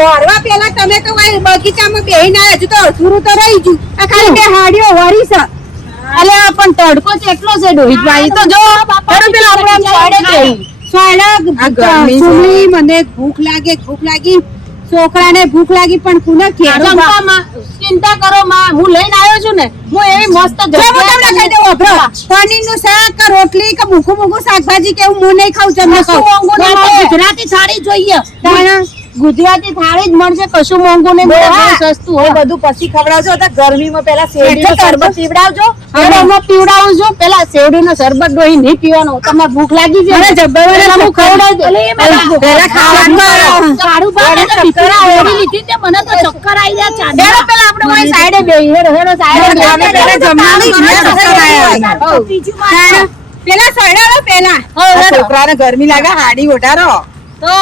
હોરવા પેલા તમે તો બગીચામાં બેહીને આયા હજુ તો અધૂરું તો રહી ગયું. આ ખાલી બે હાડીઓ હોરી છે. અલ્યા પણ તડકો કેટલો છે ડોહિતભાઈ તો જો પેલા આપણે સાડા સુમલી મને ભૂખ લાગી છોકરાને ભૂખ લાગી પણ પુનઃ ચિંતા કરો માં હું લઈને આવ્યો છું ને હું એવી મસ્ત પનીર નું શાક રોટલી કે મૂકું શાકભાજી કે હું નહીં ખાઉં તમને ગુજરાતી થાળી જોઈએ ગુજરાતી થાળી જ મળશે કશું મોંઘું નહીં મળે સસ્તું હોય બધું પછી ખવડાવજો તો ગરમીમાં પેલા શેરડીનો શરબત પીવડાવજો ગરમમાં પીવડાવું છું પેલા શેરડીનો શરબત ડોહી નહીં પીવાનો તમને ભૂખ લાગી છે મને જબ્બાવાળા હું ખવડાવી દે પેલા ખાવાનું કાળું બાર ચક્કર આવી લીધી તે મને તો ચક્કર આવી જાય ચાંદા પેલા આપણે ઓય સાઈડે બેહી હેડો સાઈડે આપણે પેલા જમવાની ચક્કર આવ્યા પેલા સડારો પેલા છોકરાને ગરમી લાગે હાડી ઓઢારો તો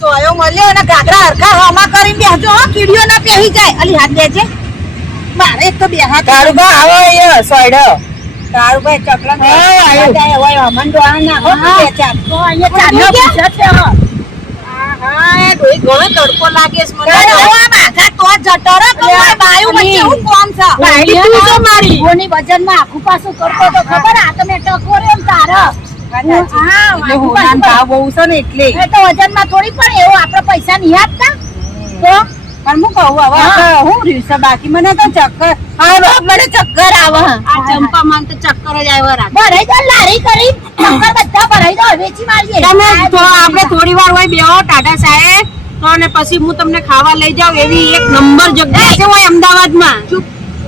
સોયો મળ્યો અને ગાગરા હરખા હમા કરીને બેહજો હો કીડીઓ ના પહેરી જાય અલી હાથ દેજે મારે એક તો બે હાથ કારુબા આવો અહીંયા સોયડો કારુભાઈ ચકલા આયો હોય અમન દોણા ના હો બે ચાર તો અહીંયા ચાંદા પૂછે છે હા એ દોઈ ઘણો તડકો લાગે છે મને આ માથા તો જટરો કે બાયુ વચ્ચે હું કોમ છે બાયડી તું જો મારી કોની વજનમાં આખું પાછું કરતો તો ખબર આ તમે ટકોરે એમ તારા એટલે તો વજનમાં થોડી પણ એવો આપડે પૈસા નહીં આપતા તો પણ હું કહું હવે હું રીસ બાકી મને તો ચક્કર મને ચક્કર આવે આ ચંપા માન તો ચક્કર જ આવ્યો રાત ભરાઈ દો લારી કરી ચક્કર બધા ભરાઈ દો વેચી મારીએ તમે તો આપણે થોડી વાર હોય બેહો ટાટા સાહેબ તો અને પછી હું તમને ખાવા લઈ જાઉં એવી એક નંબર જગ્યા છે હોય અમદાવાદમાં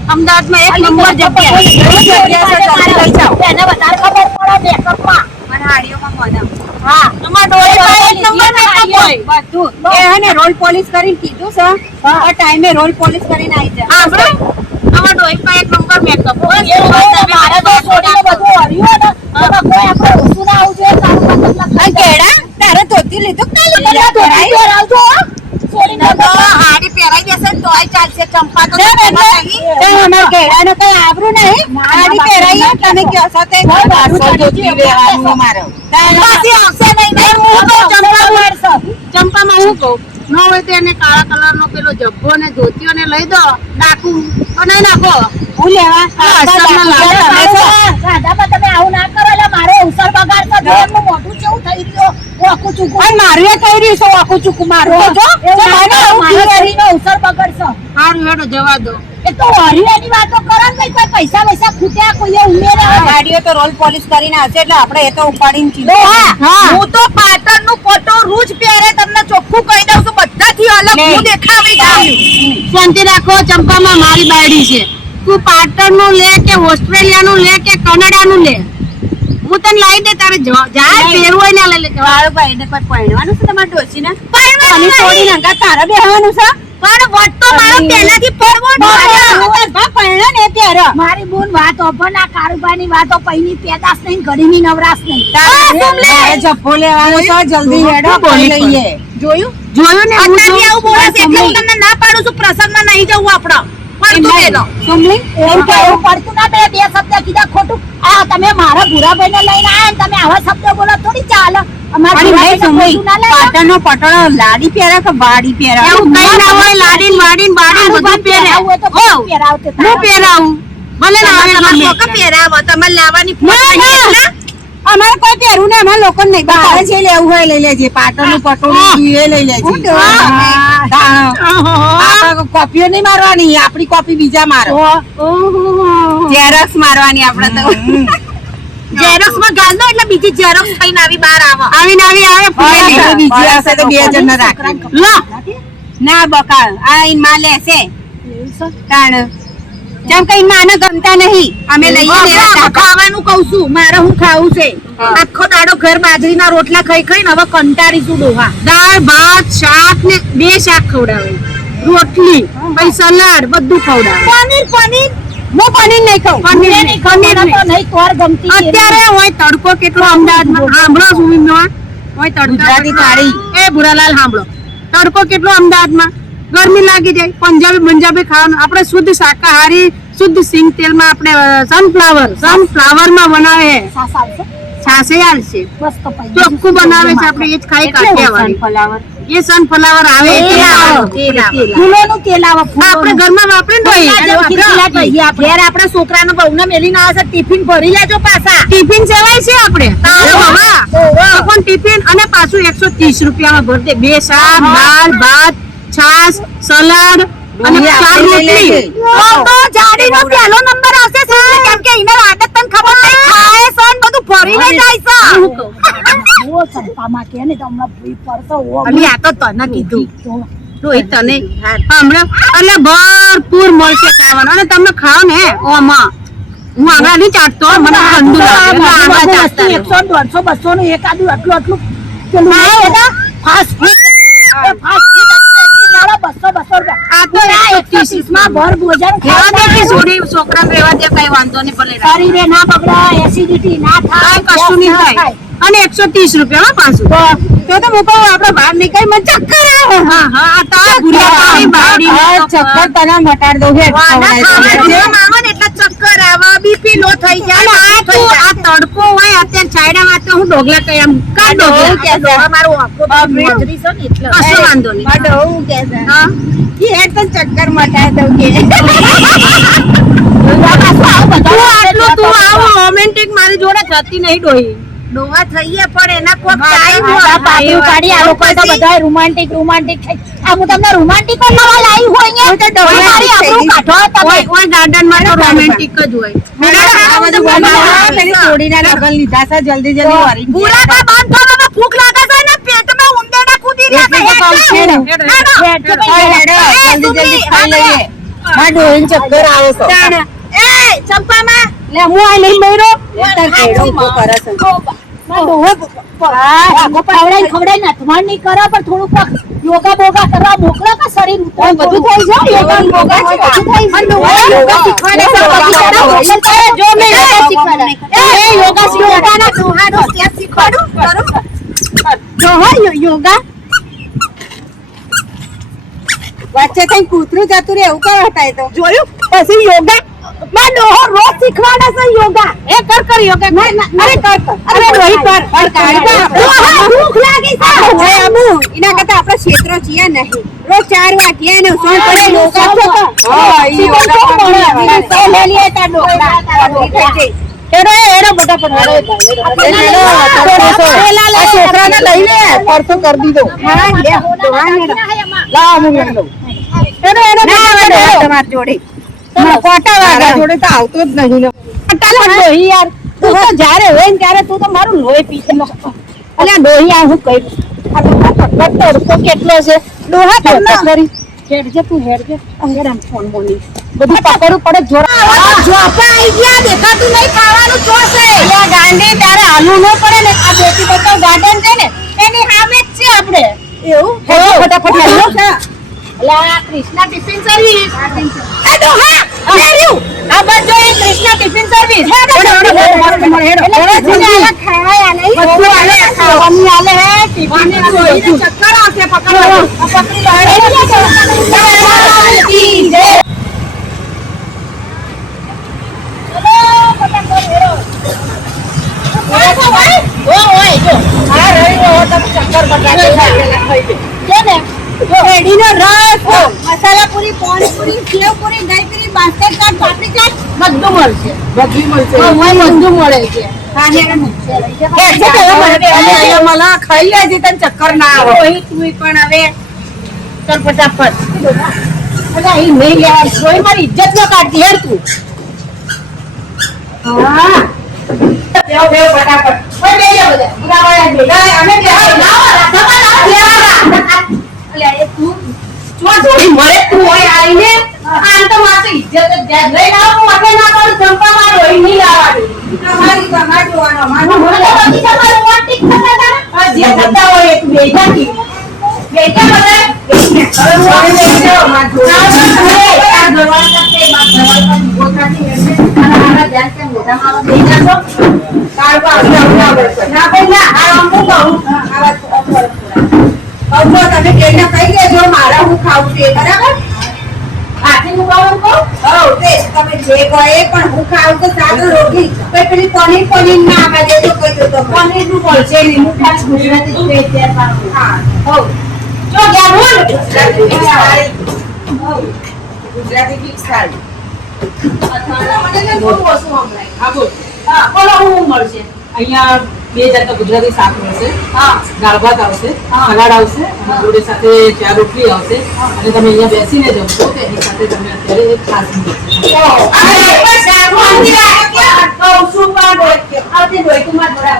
અમદાવાદમાં એક નંબર જગ્યા લઈ જાઓ એને વધારે ખબર પડે મેકઅપમાં મને હાડીઓમાં મદમ હા તમાર ડોળે એક નંબર મેકઅપ હોય બધું એ હે ને રોલ પોલિશ કરીને કીધું છે આ ટાઈમે રોલ પોલિશ કરીને આવી જાય હા બરાબર તમાર ડોળે એક નંબર મેકઅપ હોય એ મારે તો છોડીને બધું હર્યું ને તો કોઈ આપણે ઓછું ના આવું જોઈએ તારું મતલબ કેડા તારે ધોતી લીધું કે ના લીધું ધોતી ધરાવજો છોડીને તો હાડી પહેરાઈ જશે તોય ચાલશે ચંપા તો અમાર કેડાનો કઈ આબરૂ નહીં હાડી પહેરાઈ તમે કહો છો તે ધોતી લેવાનું મારો પછી આવશે નહીં હું તો ચંપામાં હું કહું ન હોય તો એને કાળા કલર નો પેલો જબ્બો ને ધોતીઓ ને લઈ દો ડાકુ અને નાખો હું લેવા રાધાબા તમે આવું ના કરો એટલે મારો અવસર બગાડતો જોવાનું મોઢું કેવું થઈ ગયો આખું ચૂકું અને મારું એ કઈ રહ્યું છે આખું ચૂકું મારું જો મારો અવસર બગાડશો સારું હેડો જવા દો એ તો હરિયાની વાતો કરો ને ભાઈ કોઈ પૈસા વૈસા ખૂટ્યા કોઈ ઉમેર્યા ગાડીઓ તો રોલ પોલિશ કરીને આવશે એટલે આપણે એ તો ઉપાડીને કીધું હું તો પાટણ નું ફોટો રૂજ પહેરે તમને ચોખ્ખું કહી દઉં છું બધાથી અલગ હું દેખાવી જાઉં શાંતિ રાખો ચંપામાં મારી બાયડી છે તું પાટણ નું લે કે ઓસ્ટ્રેલિયા નું લે કે કનાડા નું લે હું તને લાવી દે તારે જાય પહેરવું હોય ને લઈ લે વાળો ભાઈ ને કોઈ પહેરવાનું છે તમારે ડોસી ને પહેરવાનું છોડી નાખા તારે બેહવાનું છે પણ વટ તો મારો પહેલાથી પડવો ને ત્યારે મારી બોન વાત ઓપન આ કારુબાની વાતો પૈની પેદાશ નહીં ઘડીની નવરાશ નહીં જપ્પો લેવાનો છે જલ્દી હેડો બોલી લઈએ જોયું ને હું આવું બોલે છે એટલે હું તમને ના પાડું છું પ્રસંગમાં નહીં જવું આપણો પડતું દેનો સુમલી એમ કેવું પડતું ના બે શબ્દ કીધા ખોટું આ તમે મારા ભૂરાભાઈ ને લઈને આયા તમે આવા શબ્દ બોલો થોડી ચાલે પાટણનો પટોળો લાડી પહેરે કે વાડી પહેરે એવું કઈ ના હોય લાડી વાડી બધું પહેરે હું પહેરાવું ભલે ના કે પહેરાવો તમે લાવવાની અમારે કોઈ પહેરવું ને અમારે લોકો નહીં બહાર જે લેવું હોય લઈ લેજે પાટણનું પટોળું એ લઈ લેજે કોપીઓ નહીં મારવાની આપણી કોપી બીજા મારો ઝેરોક્સ મારવાની આપણે તો ઝેરોક્સ માં ગાલ દો એટલે બીજી ઝેરોક્સ થઈને આવી બહાર આવે બીજી હશે તો બે જણ રાખે લો ના બકાલ આ ઇન માં લેશે તાણ જેમ કઈ માને ગમતા નહીં અમે લઈએ ખાવાનું કહું છું મારે હું ખાવું છે આખો દાડો ઘર બાજરીના રોટલા ખાઈ ખાઈને હવે કંટાળીશું ડોહા દાળ ભાત શાક ને બે શાક ખવડાવે રોટલી પછી સલાડ બધું ખવડાવે પનીર હું પનીર નહીં ખાઉં અત્યારે હોય તડકો કેટલો અમદાવાદમાં સાંભળો સુવિધા હોય તડકો થાળી એ ભુરાલાલ સાંભળો તડકો કેટલો અમદાવાદમાં ગરમી લાગી જાય પંજાબી ખાવાનું આપણે શુદ્ધ શાકાહારી શુદ્ધ સિંગ તેલમાં આપણે સનફ્લાવર માં બનાવે છાસે આલશે ચોખ્ખું બનાવે છે આપણે એ જ ખાઈ કાઢ્યા એ સનફ્લાવર આવે એ લાવો. ફૂલોનું તેલ આવે આપણે ઘરમાં વાપરીને જોઈએ. ઘેર આપણા છોકરાને બહુને મેલીને આવે છે ટિફિન ભરી લેજો પાછા ટિફિન સેવાય છે આપણે પણ ટિફિન અને પાછું 130 રૂપિયામાં ભરી દે. 2 શાક, દાળ, ભાત, છાશ, સલાડ અને 4 રોટલી. તો જાડીનો પહેલો નંબર આવશે સર કેમ કે ઇનર આદત તને ખબર નહીં ખાય સન બધું ભરીને જાય છે ઓ સંતામાં કે ને તમને ભૂઈ પડતો ઓ અલી આ તો તને કીધું રોહિત તને હમણાં એટલે ભરપૂર મળશે ખાવાનું અને તમે ખાઓ ને ઓમાં હું આગળ નહીં ચાટતો મને ઠંડુ લાગે એટલે આગળ ચાટતા રહો. 100 150 200 નું એકાદું આટલું પેલું ફાસ્ટ ફૂડ ફાસ્ટ ફૂડ એટલી નાળો 200 રૂપિયા આ તો 130 માં ભર ભોજન રેવા દે કે છોડી છોકરા રેવા દે કઈ વાંધો નહીં ભલે રાખે. શરીરે ના બગડાય એસિડિટી ના થાય કાંઈ કશું નહીં થાય અને 130 રૂપિયામાં પાછું તો હું કહું આપણે બહાર નીકળી મને ચક્કર આવે. હા હા આ તારા ભૂરિયા પાણી બાળી ચક્કર તને મટાડ દઉં હે જેમ આવે ને એટલે ચક્કર આવે બીપી લો થઈ જાય આ તડકો હોય અત્યારે ચાયડામાં તો હું ડોગલા કઈ આમ કા ડોગલા મારું આખો મજરી છે ને એટલે કશો વાંધો નહીં. હું કે છે હા કે હે તો ચક્કર મટાડ દઉં કે તું આટલું તું આવો રોમેન્ટિક મારી જોડે જતી નહીં ડોહી. ડોહા થઈએ પણ એના કોક ટાઈમ પાપી કાઢી આ લોકો તો બધા રોમાન્ટિક થઈ આ હું તમને રોમાન્ટિક નવા લાવી હોય અહીંયા તો તમારી આપણું કાઢો તમે કોઈ ગાર્ડનમાં તો રોમેન્ટિક જ હોય. આ બધું બનાવવા પેલી છોડીના લગન લીધા છે જલ્દી જલ્દી વરી પૂરા કા બંધ થવામાં ભૂખ લાગે છે ને પેટમાં ઉંદરડા કૂદી રહ્યા એટલે તો કહું છું. જલ્દી જલ્દી ખાઈ લઈએ માં ડોહીને ચક્કર આવે છે એ ચંપામાં લે હું આ લઈ લઈરો એટલે કેડો ઉભો કરે છે ખવડાય નથવાણ નહીં કરો પણ થોડું યોગા બોગા કરવા મોકલો કે શરીર બધું થઈ જાય યોગા યોગા છે બધું થઈ જાય યોગા શીખવાડે છે જો મેં યોગા શીખવાડે એ યોગા શીખવાડે દોહાનો સ્ટેપ શીખવાડું કરો જો હોય યોગા વચ્ચે કઈ કૂતરું જતું રે એવું કર હટાય તો જોયું પછી યોગા માં ડોહો રોજ શીખવાડે છે યોગા એ કર યોગા અરે કર અરે રોહિત કર ભૂખ લાગી છે હવે અમુ એના કરતા આપણે ક્ષેત્રો છીએ નહીં રોજ 4 વાગ્યા ને સોન પડે યોગા તો હા ઈ યોગા લે લે તા ડોહા એડો એડો બધા પણ આ છોકરાને લઈ લે પરસો કરી દીધો હા લે લા હું લઈ લઉં એડો તમાર જોડે કોટા વાળા જોડે તો આવતો જ નહીં ફટાફટ ડોહી યાર તું તો જ્યારે હોય ને ત્યારે તું તો મારું લોહી પીતી નો અલ્યા ડોહી આ હું કહી આ તો તડકો કેટલો છે ડોહા તમને કરી હેડજે તું હેડજે અંગેરામ ફોન બોલી બધું પકડવું પડે જોરા જોપા આઈ ગયા દેખાતું નહીં ખાવાનું ચોસે અલ્યા ગાંડી ત્યારે હાલવું ન પડે ને આ બેટી બતાવ ગાર્ડન છે ને એની સામે જ છે આપણે એવું ફટાફટ હેલો અલ્યા કૃષ્ણા ટિફિન સર્વિસ એ ડોહા હેર્યું આ બધો એ કૃષ્ણા ટિફિન સર્વિસ હેડો ખાવાય આલે બધું આલે ખાવાની આલે હે ટિફિન ને ચક્કર આવશે પકડવા પકડી લો મસાલા પૂરી પાણી પૂરી સેવ પૂરી દહીં પૂરી બાસ્કેટ ચાટ પાપડી ચાટ બધું મળશે બધી મળશે બધું મળે છે મને ખાઈ લેજે તને ચક્કર ના આવે રોહિત તું પણ હવે કર ફટાફટ અલા ઈ નહીં યાર કોઈ મારી ઇજ્જત ન કાઢતી હેર તું હા બેવ ફટાફટ કોઈ બે જાવ બધા પુરાવાળા ભેગા અમે બે લાવો અલ્યા એ તું ચો જોડી મળે તું હોય આઈને આન તો માસે ઇજ્જત જ જાય લઈ લાવો મને ના કરું ચંપા માં રોઈ નહીં લાવવાની તમારી તમાર જોવાનો માનો મને બાકી તમારું રોmantic થતા હતા જે થતા હોય એ તું બેજા કી બેજા બધા હવે હું લઈ જાવ માં જોડી આ દરવાજ કરતે માં દરવાજ પર ગોતાથી એટલે આના ધ્યાન કે મોઢામાં આવે બેજા છો કાળવા ના ભાઈ ના આ હું કહું આ વાત અમો તમે કેને કહી દેજો મારા હું ખાવું છે બરાબર આથી હું કહું હો તે તમે જે કહે પણ હું ખાવું તો સાદો રોટલી કોઈ પેલી પનીર ના આવા દેજો કોઈ તો પનીર નું બોલશે નહીં હું ખાલી ગુજરાતી જ કહી દે હા હો જો ગયા બોલ ગુજરાતી mix થાળી. ગુજરાતી mix થાળી. મને બહુ ઓછું સંભળાય. હા બોલ. હા બોલો હું મળશે અહીંયા 2 જાતના ગુજરાતી શાક મળશે. હા દાળ ભાત આવશે, સલાડ આવશે, અને જોડે સાથે 4 રોટલી આવશે, અને તમે અહીંયા બેસીને જમશો તો એની સાથે તમને અત્યારે એક છાશ મળશે. અને એક પણ શાક મંદિર આવ્યો ક્યાં કહું છું પણ આવતી હોય તું માં જોડા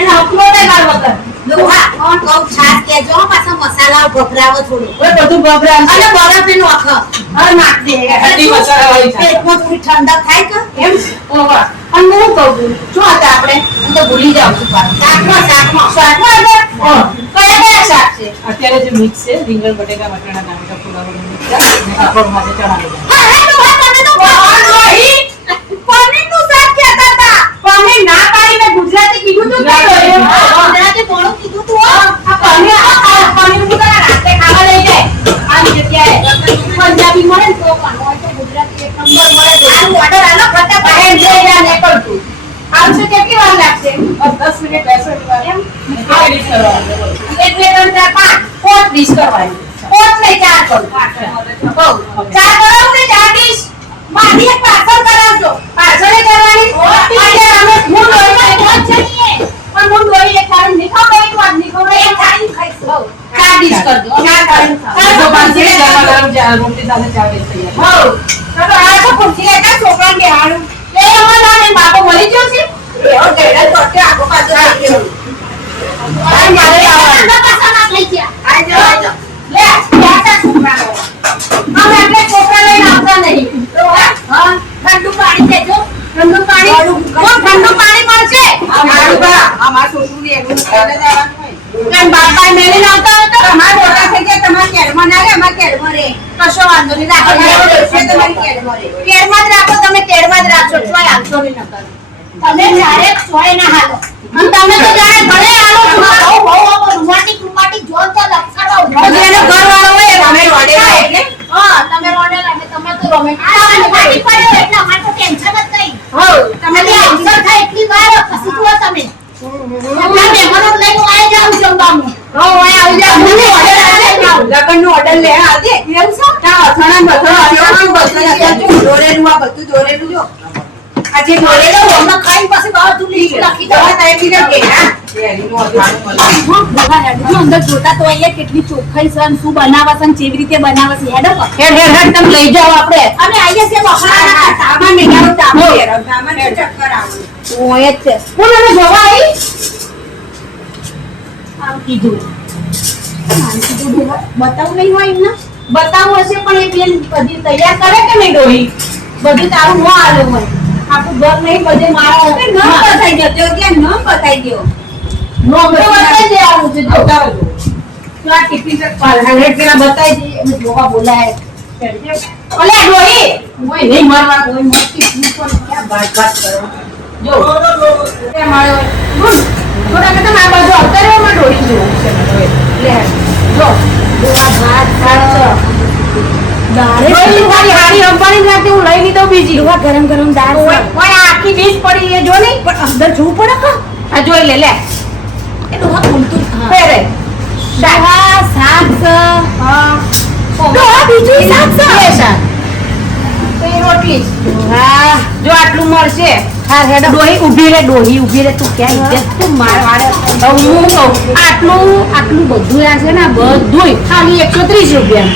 એના અપલોડ માર વગર લોહા કોણ કહું છાશ કેજો હો, પાછા મસાલા ભભરાવો થોડું. ઓય બધું બબરા અને બરફ એનો આખો હર નાખ દે ઠંડી મસાલાવાળી છાશ. પેટમાં થોડી ઠંડક થાય કે એમ ઓવા અને હું કહું છું શું હતા આપણે હું તો ભૂલી જાઉં છું પાછું શાકમાં શાકમાં અંદર કયા કયા શાક છે અત્યારે જે મિક્સ છે રીંગણ બટેકા મટણા ટામેટા ફુલાવરનું મિક્સ છે, અને પાપડ સાથે ચણા બટેકા. હા હે તો તમે તો પનીર નું શાક કહેતા હતા પનીર ના પાડીને ગુજરાતી કીધું તું ગુજરાતી મોડું કીધું તું હો. આ પનીર પનીર હું તને રાતે ખાવા લઈ જાય આવી જગ્યાએ પંજાબી મળે ને તો પણ હોય તો ગુજરાતી એક નંબર મળે તો આનું order આલો ફટાફટ. બહાર જઈ જા નીકળતું આવશે કેટલી વાર લાગશે 10 મિનિટ બેસો એટલે એમ edit કરવાનું. 1 2 3 4 5 4 ડીશ કરવાની 4 ને 4 કરું બહુ 4 કરાવું ને 4 ડીશ મારી એક પાર્સલ કરાવજો પાર્સલ કરવાની આજે અમે હું લોહીમાં પહોંચ જઈએ પણ હું લોહી એક કારણ નિખો ગઈ તો આજ નિખો ગઈ એક થાળી ખાઈશ બહુ 4 ડીશ કરજો 4 થાળી જો 5 મિનિટ ગરમા ગરમ રોટલી સાથે ચા બેસ થઈ જાય. હો તો આ તો ખુરશી લેતા છોકરાને બેહાડું એ અમારા નામે બાપો મળી ગયો છે એવો ગેડા તો કે આગો પાછો થઈ ગયો. આ મારે આવવાનું પાછા ના થઈ ગયા આજો આજો. લે ક્યાં છોકરાનો અમે એટલે છોકરા લઈને આવતા નહીં તો હા ઠંડુ પાણી દેજો ઠંડુ પાણી ઠંડુ પાણી મળશે આ મારું બા, આ મારા છોકરુંને એનું ખાઈને જ આવવાનું હોય. કેમ બાપા મેલીને આવતા હોય તો તમારા મોટા થઈ ગયા, તમારા કેળમાં ના રે, અમારા કેળમાં રે. કશો વાંધો નહીં રાખો અમારો દેશ છે, તમારી કેળમાં રે. કેળમાં જ રાખો તમે કેળમાં જ રાખો ચોય હાલશો નહીં નકર તમે જ્યારે ચોય ના હાલો અને તમે તો જ્યારે ઘરે હાલો છો બહુ રોમાન્ટિક જોન તો લક્ષણો તો જેનો ઘરવાળો હોય એ અમે રોડેલા એટલે. હા તમે રોડેલા એટલે તમે તો રોમેન્ટિક પડ્યો એટલે અમારે તો ટેન્શન જ નહીં હો તમે અવસર થાય એટલી વાર પછી જુઓ તમે એટલા મહેમાનો લઈને આવી જાવ જમવાનું હો આવી જાવ મને ઓર્ડર આવે જાવ લગનનો order લે હા, દે. એવું છે તા અથાણા ને બથાણા અથાણું બધું અત્યારે જો દોરેલું આ બધું દોરેલું જો. આ જે દોરેલું હોય, અમે ખાઈ પછી બહાર તું લીધું લખી દો દવા તારી પીને ઘેરા. શેરડીનું અથાણું મળે. અંદર જોતા તો અહીંયા કેટલી ચોખ્ખાઈ છે અને શું બનાવે છે અને કેવી રીતે બનાવે છે હેડ તમે લઈ જાઓ આપણે અમે આવીએ છીએ બફારા તાબા મેળાવો, તાબો મેળાવો. તાબાને ચક્કર આવે. ઓય છે હું મને જોવા આવી આમ કીધું બતાવું નહીં હોય એમને બતાવું હશે પણ એ બેન બધી તૈયાર કરે કે નહીં ડોહી બધું તારું ન આલું હોય આપણું ઘર નહીં બધે મારા ન બતાઈ દો, તેઓ ત્યાં ન બતાઈ દો. નો બતાવી દેવાનું છે જો આવતા રહેજો. તો આ ટિફિન પેક 100 પેલા બતાવી દઈએ અમે જોવા બોલાય ઓલે ડોહી ઓય નહીં મારવાનું ઓય મસ્તી ઉપર ક્યાં વાત કરો જો એ મારો ગુડ થોડા કે તમે આ બાજુ આવતા રહો માં ડોહી જો લે જો આ ભાત ખાચ દારે ડોહી મારી હાડી અંબાણી નાખી હું લઈ લીધો બીજી ઓવા ગરમ ગરમ દાળ ઓય આખી ડીશ પડી એ જો નહીં પણ અંદર જોવું પડે કા આ જોઈ લે લે એ તો ખોલતું ફેરે શાક શાક હા ડોહા બીજું શાક છે શાક તો એ રોટલી હા જો આટલું મળશે હા હેડ ડોહી ઊભી રે તું ક્યાં ઇજ્જત તું માર મારે હું કહું આટલું બધું આ છે ને બધું ખાલી 130 રૂપિયા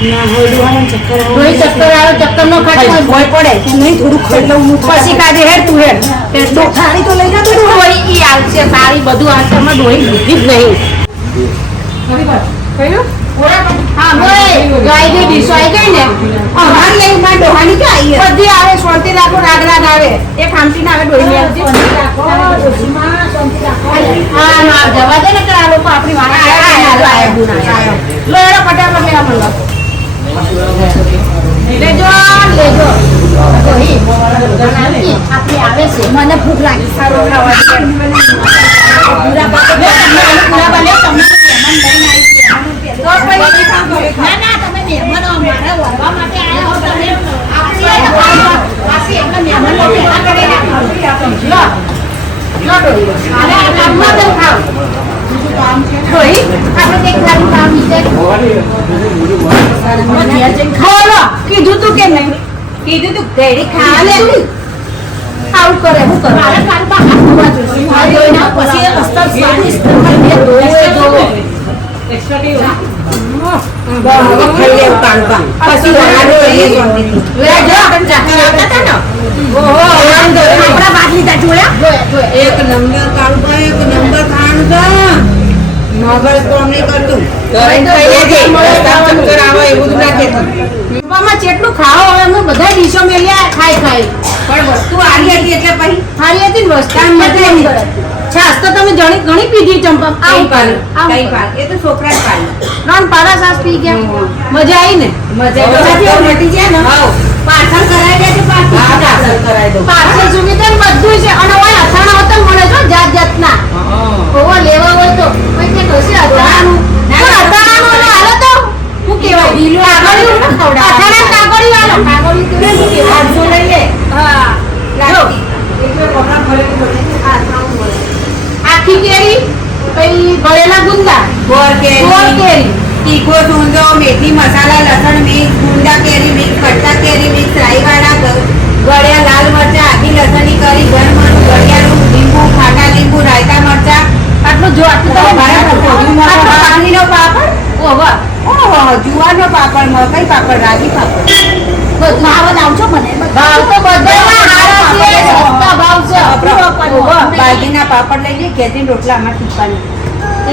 ના હોય ડોહાને ચક્કર આવે ચક્કર નો ખાટ ભોય પડે કે નહીં થોડું ખાઈ લઉં હું પછી કાઢે હેડ તું હેડ તો થાળી તો લઈ જા તું ડોહી ઈ આવશે સારી બધું આવશે માં ડોહી બુદ્ધિ જ નહીં કયું? હા બોય ગાય ગઈ ડીશો આવી ગઈ ને અમાર લઈ માં ડોહાની કે આવી બધી આવે શાંતિ રાખો રાગ આવે એક આમટી ના આવે ડોહી આવજે હા ના જવા દે ને કે આ લોકો આપણી વાત લો એનો ફટાફટ લેવા મળો લેજો ડોહી આપણી આવે છે મને ભૂખ લાગી સારો ખાવાની પૂરા બને તમને ના ના તમે મહેમાનો અમારા વરવા માટે આયા હો તમે આપણી વાસી એટલે મહેમાનો ભેગા કરીને લો લો ડોહી અરે કામમાં તો ખાવ ડોહી આપણે છોકરાનું કામ વિશે બોલો કીધું તું કે નહીં કીધું તું ઘેડી ખા લે આવું કરે હું કરું મારે કાન પર હાથ ધોવા જોઈશે હાથ ધોઈને પછી એ મસ્ત સ્વાદિષ્ટ બે જોવો એક્સ્ટ્રા કે હવે ખાઈ લેવું કાળું પછી વહાલો એ શાંતિથી લે જો તમે ચાખી આવતા હતા ને ઓહો આપણા બાદ લીધા જોયા એક નંબર કાળું એક નંબર ખાવાનું છે મગજ તો નહીં કરતું તરત ખાઈ લેજે રસ્તા ચક્કર આવે એવું જ ના કહેતું બામાં જેટલું ખાઓ હવે અમે બધા ડીશો મેલ્યા ખાઈ પણ વસ્તુ આવી હતી એટલે પછી હારી હતી ને વસ્તુ છાસ તો તમે ઘણી પીધી ચંપા કઈ પાલ એ તો છોકરા જ પાલ ત્રણ પાડા છાસ પી ગયા મજા આવી ને મજા મટી જાય ને પાર્સલ કરાવી દેજો પાર્સલ કરાવી દો પાર્સલ સુવિધા ને બધું છે અને ઓય અથાણા હોતા મળે છો જાત જાતના ઓવા લેવા હોય તો કોઈ કે કશે અથાણાનું પણ અથાણાનું ને હાલો તો હું કહેવાય કાગળિયું ન ખવડાવ અથાણા કાગળિયું હાલો કાગળિયું તો શું કહેવાય આજો લઈ લે હા લાગો એટલે કપડા ભરેલી બધી અથાણું મળે આખી કેરી પછી ગળેલા ગુંદા ગોળ ગોળ કેરી તીખો સૂંદો મેથી મસાલા લસણ મિક્સ ગુંદા કેરી મિક્સ કટકા કેરી મિક્સ રાઈવાળા ગળ્યા લાલ મરચા આખી લસણની કરી ગરમ ગળિયાનું લીંબુ ખાટા લીંબુ રાયતા મરચા આટલું જો આટલું તો પાણીનો પાપડ ઓહો ઓહો જુવારનો પાપડ મકઈ પાપડ રાગી પાપડ ભાવ આવજો મને ભાવ તો બધા હારા છે સસ્તા ભાવ છે બાજરીના પાપડ લઈ લે ખેતી રોટલા આમાં ટીપાની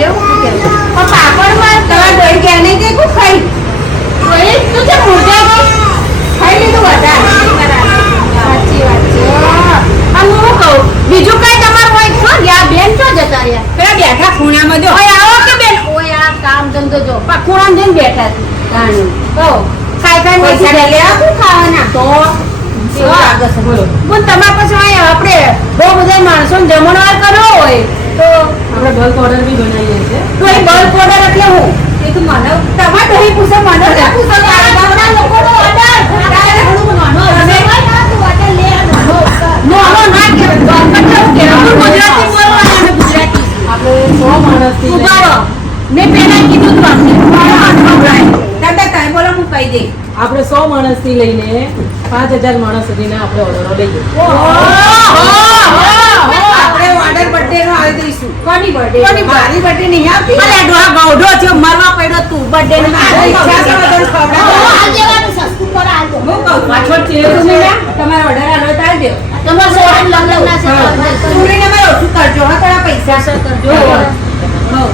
એવું કે પણ પાપડમાં તમારે દહીં કે નહીં કે ખૂબ ખાઈ ઓય તું જે મોટા ખાઈ લીધું વધારે સાચી વાત છે અને હું કહું બીજું કઈ તમારું હોય છો યા બેન છો જતા રહ્યા પેલા બેઠા ખૂણામાં જો ઓય આવો કે બેન ઓય આ કામ ધંધો જો પા ખૂણામાં જઈને બેઠા છે તાણું ઓ ખાઈ ખાઈ પૈસા નથી લઈ લેવા શું ખાવાના તો કેવું લાગે છે બોલો પણ તમારા પાસે અહીંયા આપણે બહુ બધા માણસોને જમણવાર કરવો હોય તો આપણે બલ્ક ઓર્ડર બી બનાવીએ છીએ તો એ બલ્ક ઓર્ડર એટલે હું એ તો મને તમારે તો અહીં પૂછો મને ના પૂછો ગામના લોકોનો ઓર્ડર નાનો ના કે ગુજરાતી બોલવાનું અને ગુજરાતી આપણે 100 માણસથી ઉભા રહો મેં પહેલા કીધું તમને તમે બોલો હું કહી દે આપણે 100 માણસથી લઈને 5000 માણસ સુધીના આપણે ઓર્ડરો લઈએ આપણે ઓર્ડર બર્થડે નો આવી દઈશું કોની બર્થડે કોની મારી બર્થડે નહીં આવતી ભલે ડોહા ગૌઢો છે મરવા પડ્યો તું બર્થડે ને ઈચ્છા છે બધાને ખવડાવવા. આ દેવાનું સસ્તું પર આલજો હું કહું છું. પાછળ છે તમારે ઓર્ડર આલો તો આલજો. તમારા સોળન લગ્ન ના છે ચૂંટણીને મારે ઓછું કરજો હા થોડા પૈસા જો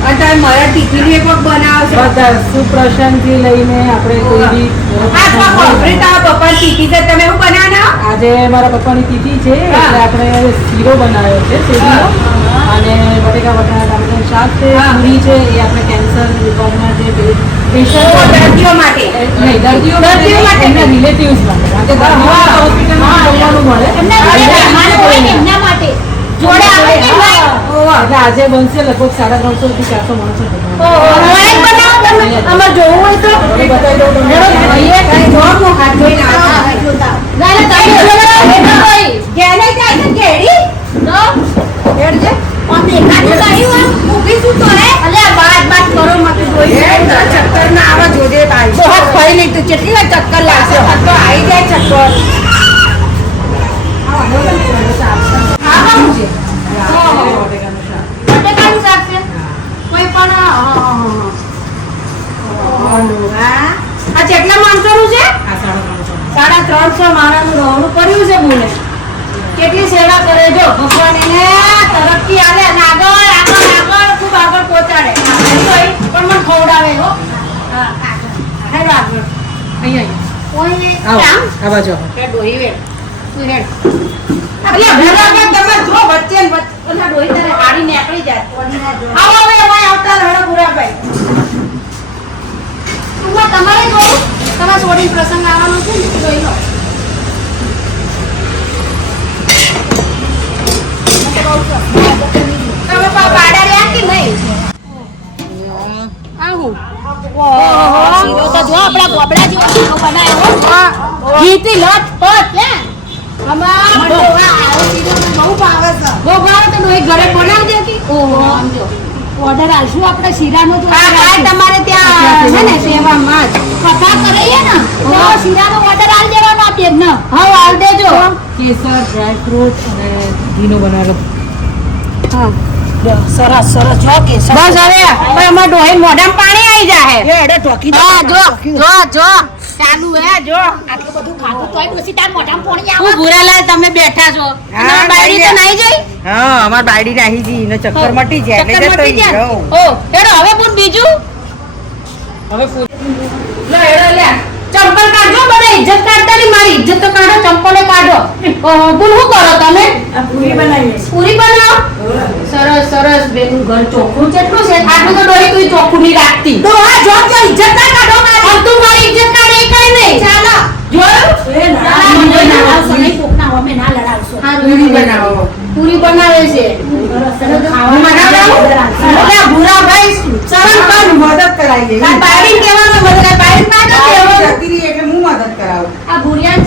અને તમે મારા ટિફિન એ પણ બનાવશો બધા સુપ્રસન્નથી લઈને આપણે કોઈ બી આ તો કોર્પોરેટ આ પપ્પા ટિફિન છે તમે શું બનાવવાના આજે મારા પપ્પાની તિથિ છે હા. એટલે આપણે શીરો બનાવ્યો છે શેરડીનો. અને બટેકા વટાણા ટામેટાનું શાક છે હા. પૂરી છે એ આપણે કેન્સર વિભાગમાં જે પેશન્ટ દર્દીઓ માટે નહીં દર્દીઓ માટે એમના રિલેટિવ્સ માટે કારણ કે દર્દીઓને હોસ્પિટલમાં જમવાનું મળે એમના જોડે મહેમાન હોય ને એમના માટે જોડે આવે કે ભાઈ એટલે આજે બનશે લગભગ 350 થી 400 માણસો ઓનલાઈન બનાવો તમે અમાર જોવું હોય તો એ બતાવી દઉં તમને. ભાઈએ કઈ જોબ નો હાથ ધોઈને આવતા. ગાલે તારી ઓલા કોઈ ઘેરે જાય છે ઘેરી તો હેડજે પણ દેખાતું નહીં હોય ઊભી શું તો રે અલ્યા બાત કરો મત જોઈ હેડ ચક્કર ના આવે જોજે ભાઈ તો હાથ ખાઈ નહીં તું કેટલી વાર ચક્કર લાગશે તો આવી જાય ચક્કર ખાવાનું છે બટેકાનું શાક. બટેકાનું શાક છે કોઈ પણ હા આ કેટલા માણસોનું છે આ 350. 350 માણસનું રહોણું કર્યું છે બોલે કેટલી સેવા કરે જો ભગવાન એને તરક્કી આલે અને આગળ ખૂબ આગળ પહોંચાડે પણ મને ખવડાવે હો હા હેડ આગળ અહીંયા કોઈ આવો કામ આ બાજુ આવો. કે ડોહી વે તું હેડ અલ્યા ભેગા તમે જો વચ્ચે ને વચ્ચે ઓલા ડોહી તારે હાડી નીકળી જાય આવો હવે એમાં આવતા રહો પુરાભાઈ ટૂંકમાં તમારે જોવું તમારે સોડી પ્રસંગ આવવાનો છે ને જોઈ લો તમે પાડા રહ્યા કે નહીં આવું શીરો તો જો આપણા ગોબડા જેવો શીરો બનાવ્યો ઘીથી લટપટ હે બહુ ભાવે તો ડોહી ઘરે બનાવી દે કે ઓહો આમ જો ઓર્ડર આલશું આપણે શીરાનો તો હા હા તમારે ત્યાં છે ને સેવામાં જ કથા કરીએ ને તો શીરાનો ઓર્ડર આલ દેવાનો આ બેન ને હા આલ દેજો કેસર ડ્રાય ફ્રૂટ અને ઘીનો બનાવેલો સરસ સરસ જો કે બસ હવે હવે અમાર ડોહી મોઢામાં પાણી આવી જાય એ એડે ઢોકી દે. હા જો જો જો ચાલુ હે જો આટલું બધું ખાધું તોય ડોસી તાર મોઢામાં પાણી હું આવે ભૂરાલાલ તમે બેઠા છો હા, તમારી બાયડી તો નહીં નહીં જઈ હા અમાર બાયડી નાહી જી ને ચક્કર મટી જાય ચક્કર એટલે મટી જતો જાય રહ્યો. ઓ હેડો હવે બોલ બીજું હવે પૂછ. લે હેડો લે ચંપલ કાઢજો બધા ઇજ્જત કાઢતા નહીં મારી ઇજ્જત તો કાઢો ચંપલે કાઢો બોલ શું કરો તમે આ પૂરી બનાવીએ છીએ. પૂરી બનાવો સરસ સરસ બેનું ઘર ચોખ્ખું કેટલું છે આટલું તો ડોહી તું ચોખ્ખું નહીં રાખતી તો આ જો કે ઇજ્જત ના કાઢો મારી હવે તું મારી ઇજ્જત કાઢે એ કઈ નહીં ચાલો જોયું એ ના લડાવશો નહીં કોકના અમે ના લડાવશો પૂરી બનાવો પૂરી બનાવે છે ખાવા બનાવડાવું એટલે ભૂરાભાઈ શરમ કર મદદ કરાવી દે. તાર બાયડીને કહેવાનું મતલબ બાયડી ના બાયડી કહેવાનું જતી રહી એટલે હું મદદ કરાવું. આ ભૂરિયાને